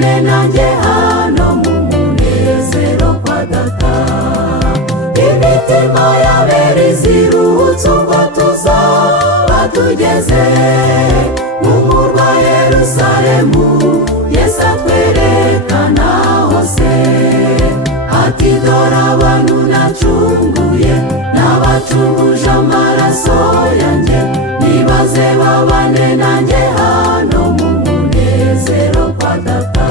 babane nanjye hano mu munezero kwa data. Imitima y'abera iziruhutse ubwo tuzaba tugeze mu murwa Yerusalemu. Yesu atwerekana hose ati dore abantu nacunguye n'abacunguje amaraso yanjye, nibaze babane nanjye hano mu munezero kwa data.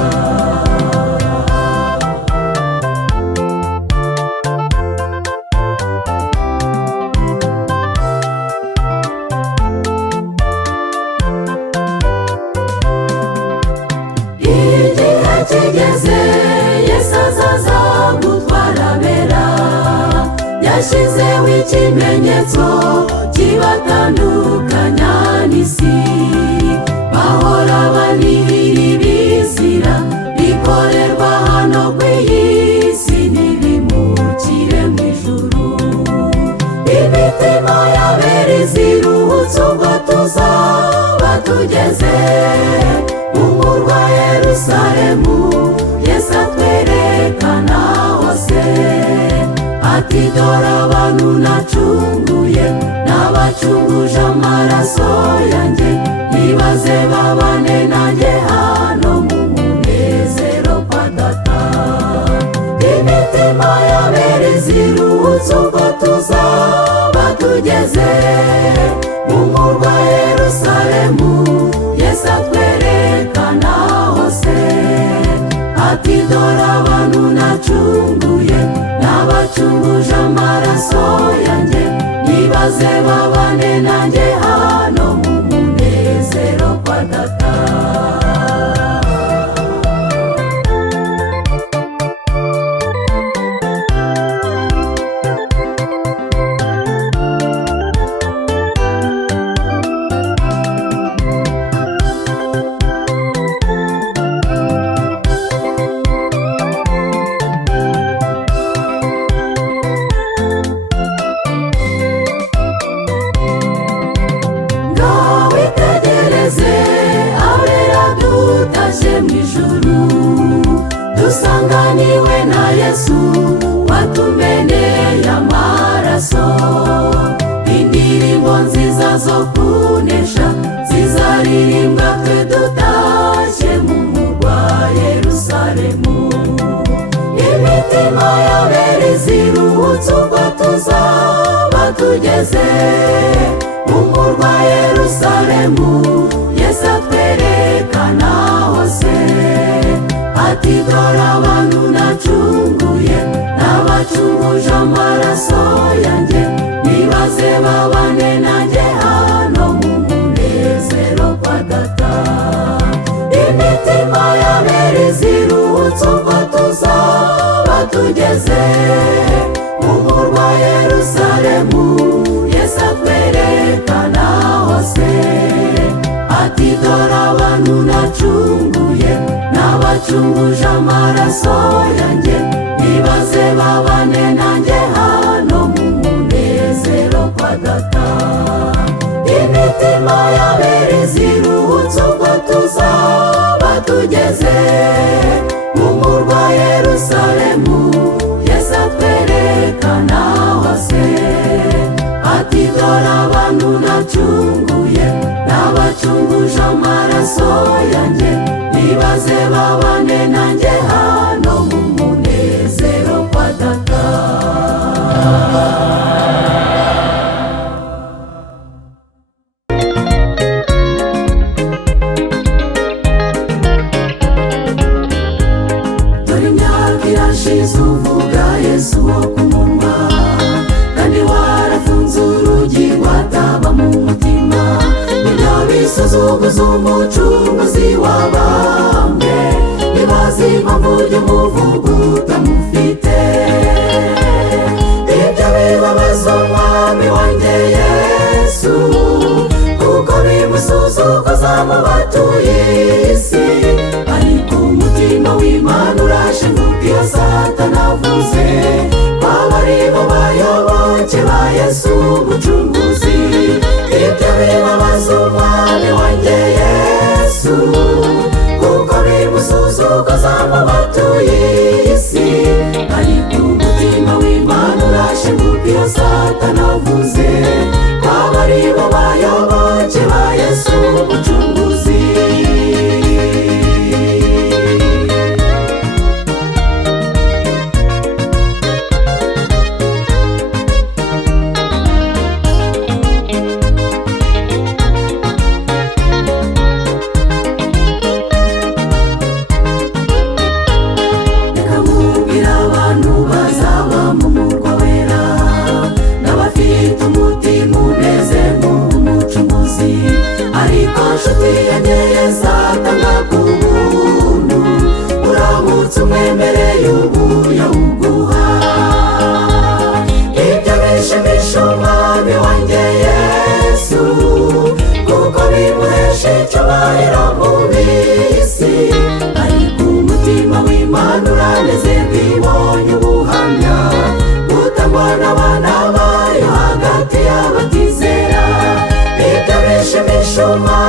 Igihe kigeze Yesu azaza gutwara abera, yashyizeho ikimenyetso kibatandukanya n'isi. Bahora banihira ibizira bikorerwa hano ku iyi si, ntibimukire mu ijuru. Imitima y'abera iziruhutse ubwo tuzaba tugeze mu murwa Yerusalemu. Yesu atwerekana hose ati dore abantu nacunguye n'abacunguje amaraso yanjye, nibaze babane nanjye hano mu munezero kwa data. Imitima y'abera iziruhutse ubwo tuzaba tugeze mu murwa Yerusalemu. Yesu atwerekana hose ati dore abantu nacunguye n'abacunguje amaraso yanjye, nibaze babane nanjye hano mu munezero kwa data. Dusanganiwe na Yesu watumeneye amaraso, indirimbo nziza zo kunesha zizaririmbwa twe dutashye mu murwa Yerusalemu. Imitima y'abera iziruhutse ubwo tuzaba tugeze mu murwa Yerusalemu. Yesu atwerekana hose ati dore abantu nacunguye n'abacunguje amaraso yanjye, nibaze babane nanjye hano mu munezero kwa data. Imitima y'abera iziruhutse ubwo tuzaba tugeze mu murwa Yerusalemu. Yesu atwerekana hose ati dore abantu nacunguye n'abacunguje amaraso yanjye, nibaze babane nanjye hano mu munezero kwa data. Imitima y'abera iziruhutse ubwo tuzaba tugeze mu murwa Yerusalemu. Yesu atwerekana hose ati dore abantu nacunguye n'abacunguje amaraso yanjye, nibaze babane nanjye hano mu munezero kwa data. Dore imyaka irashize uvuga Yesu wo ku munwa, kandi warafunze urugi rwataba mu mutima. Ibyo bisuzuguza umucunguzi wabambwe, nibaze impamvu ry'umuvugo utamufite. Ibyo bibabaza umwami wanjye Yesu, kuko bimusuzuguza mu batuye isi. Ariko umutima w'Imana urashenguka iyo Satani avuze ko abari bo bayoboke ba Yesu umucunguzi. Ibyo bibabaza umwami wanjye Yesu, kuko bimusuzuguza y'iyi si, ariko umutima w'Imana urashenguka iyo Satani avuze ko aba ari bo bayoboke ba Yesu umucunguzi. Umwemereye ubu yawuguha, ibyo bishimisha umwami wanjye Yesu, kuko bimuhesha icyubahiro mu b'isi. Ariko umutima w'Imana uranezerwa ibonye ubuhamya butangwa n'abana bayo hagati y'abatizera. Ibyo bishimisha umwami